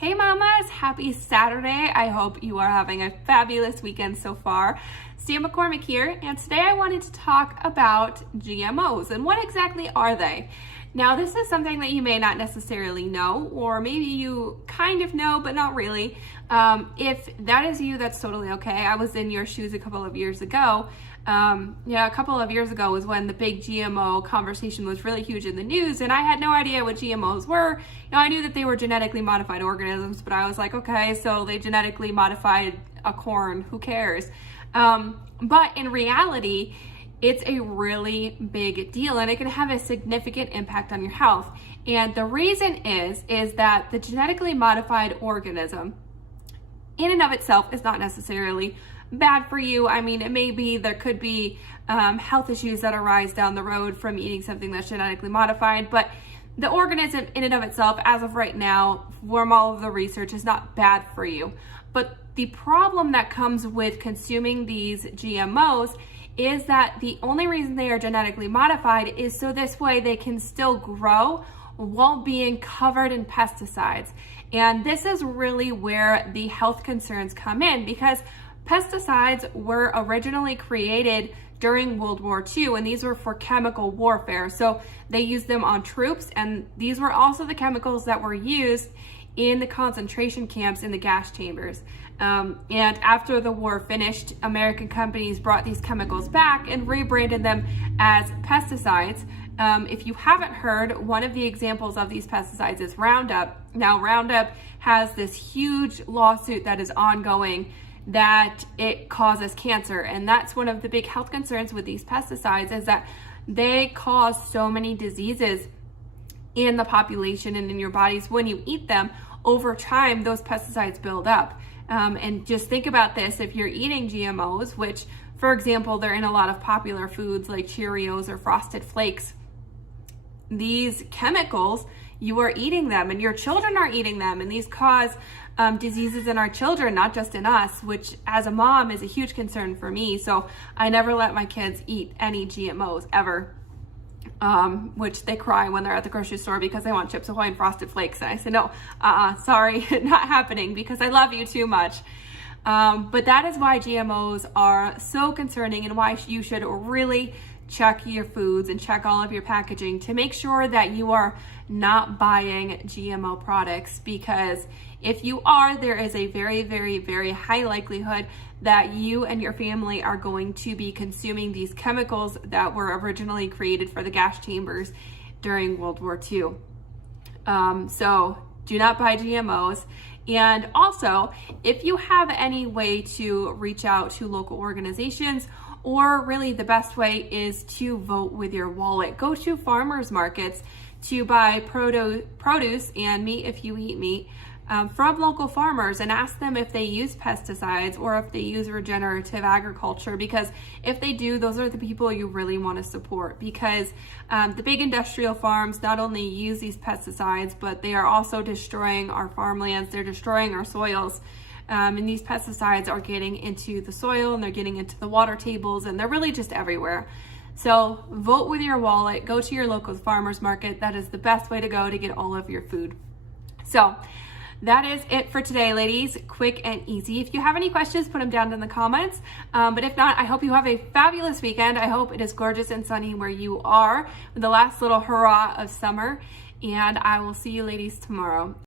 Hey mamas, happy Saturday. I hope you are having a fabulous weekend so far. Stan McCormick here, and today I wanted to talk about GMOs and what exactly are they? Now this is something that you may not necessarily know, or maybe you kind of know, but not really. If that is you, that's totally okay. I was in your shoes a couple of years ago. A couple of years ago was when the big GMO conversation was really huge in the news, and I had no idea what GMOs were. I knew that they were genetically modified organisms, but I was like, okay, so they genetically modified a corn, who cares? But in reality, it's a really big deal, and it can have a significant impact on your health. And the reason is that the genetically modified organism in and of itself is not necessarily bad for you. I mean, it may be, there could be health issues that arise down the road from eating something that's genetically modified, but the organism in and of itself, as of right now, from all of the research, is not bad for you. But the problem that comes with consuming these GMOs is that the only reason they are genetically modified is so this way they can still grow while being covered in pesticides. And this is really where the health concerns come in, because pesticides were originally created during World War II, and these were for chemical warfare. So they used them on troops, and these were also the chemicals that were used in the concentration camps in the gas chambers. And after the war finished, American companies brought these chemicals back and rebranded them as pesticides. If you haven't heard, one of the examples of these pesticides is Roundup. Now, Roundup has this huge lawsuit that is ongoing that it causes cancer, and that's one of the big health concerns with these pesticides, is that they cause so many diseases in the population and in your bodies. When you eat them, over time those pesticides build up. And just think about this: if you're eating GMOs, which, for example, they're in a lot of popular foods like Cheerios or Frosted Flakes, these chemicals, you are eating them and your children are eating them, and these cause diseases in our children, not just in us, which as a mom is a huge concern for me. So I never let my kids eat any GMOs ever, which they cry when they're at the grocery store because they want Chips Ahoy and Frosted Flakes. And I say, no, sorry, not happening, because I love you too much. But that is why GMOs are so concerning, and why you should really check your foods and check all of your packaging to make sure that you are not buying GMO products, because if you are, there is a very, very, very high likelihood that you and your family are going to be consuming these chemicals that were originally created for the gas chambers during World War II. So do not buy GMOs. And also, if you have any way to reach out to local organizations, or really the best way is to vote with your wallet. Go to farmers markets to buy produce and meat, if you eat meat, from local farmers, and ask them if they use pesticides or if they use regenerative agriculture, because if they do, those are the people you really want to support, because the big industrial farms not only use these pesticides, but they are also destroying our farmlands, they're destroying our soils. And these pesticides are getting into the soil, and they're getting into the water tables, and they're really just everywhere. So vote with your wallet, go to your local farmers market. That is the best way to go to get all of your food. So that is it for today, ladies. Quick and easy. If you have any questions, put them down in the comments. But if not, I hope you have a fabulous weekend. I hope it is gorgeous and sunny where you are, with the last little hurrah of summer. And I will see you ladies tomorrow.